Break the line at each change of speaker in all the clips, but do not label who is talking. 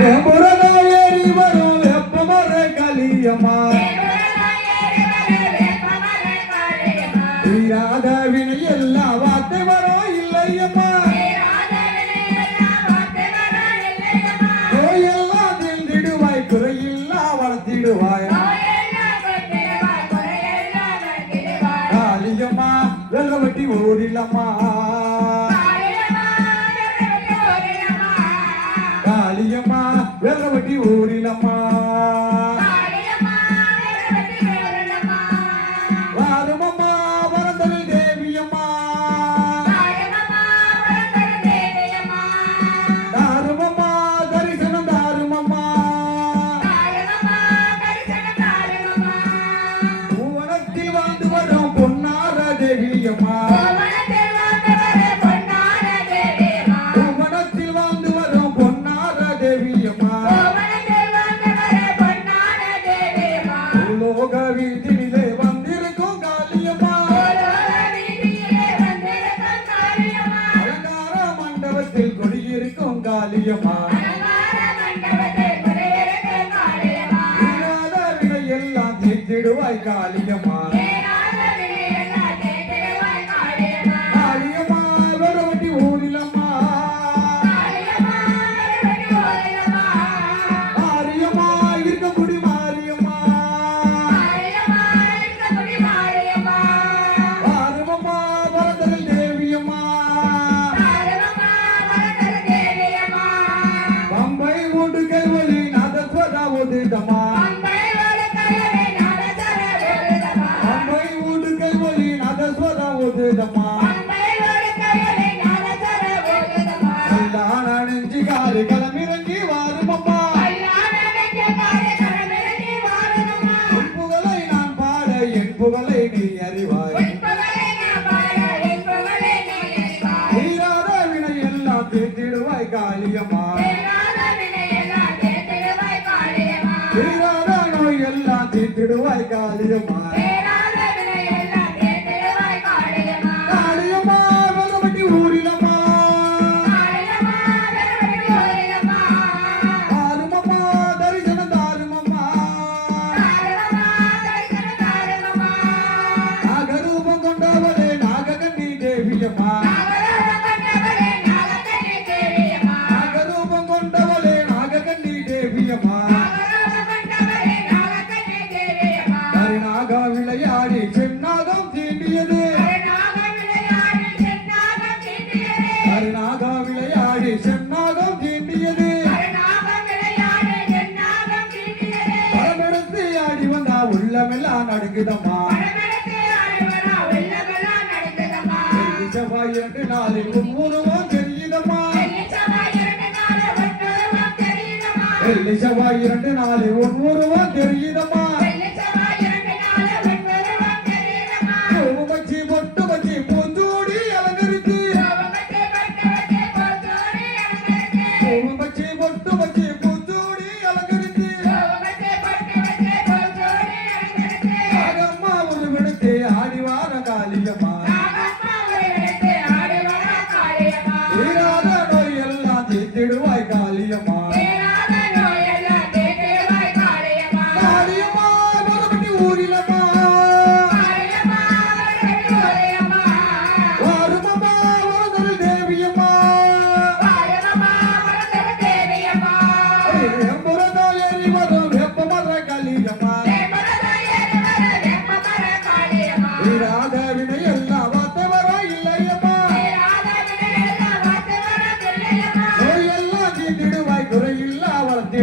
వేపురన ఏరి వరు వెప్పమర కలియమా తీరాద విని எல்லா வார்த்தை வரோ இல்லையம்மா நோயெல்லாம் திண்டிடுவாய் குறையில்லா மஞ்சம்மா எல்லாம் தீர்த்திடுவாய் காளியம்மா. மாறி களமிறங்கி வாரும் அம்மா உன் புகழை நான் பாட என் புகழை நீ அறிவாய். தீராத வினை எல்லாம் தீர்த்திடுவாய் காளியம்மா. தீராத நோய் எல்லாம் தீர்த்திடுவாய் காளியம்மா. நடக்குதம்மா செவ்வாய் இரண்டு நாளில் ஒவ்வொருவம் தெரியுதம்மா? செவ்வாய் இரண்டு நாளில் ஒவ்வொருவம் தெரியுதம்மா?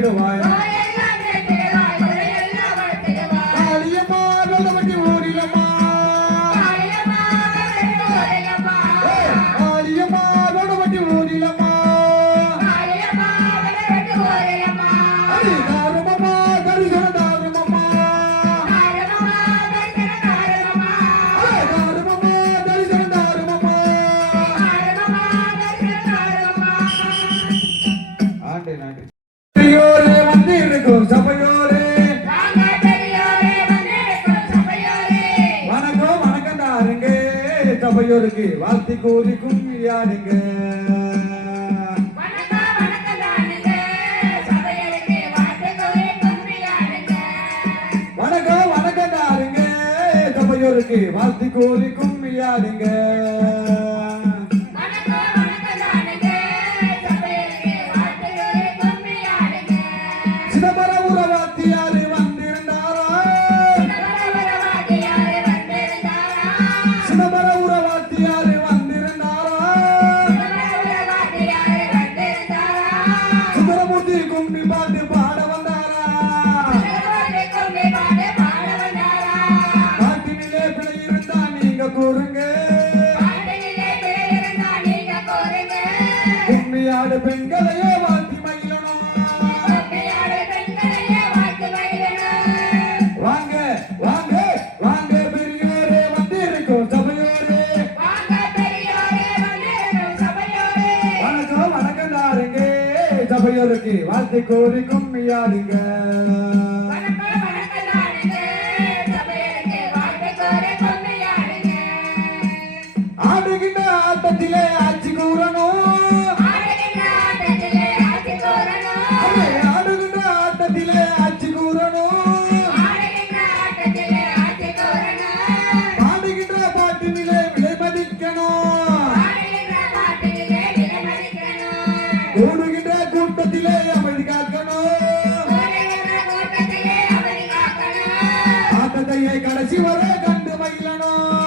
get a line. பெரியோருக்கு வாழ்த்தி கூறி கும்மி
யாருங்க? வணக்கம் வணக்கம்
யாருங்க வாழ்த்தி கூறி கும்மி யாருங்க? தாருங்க சபையோருக்கு வாழ்த்து கோரி கும்மியாடுங்க ஆடுகின்ற ஆட்டத்திலே
ஓடுகின்ற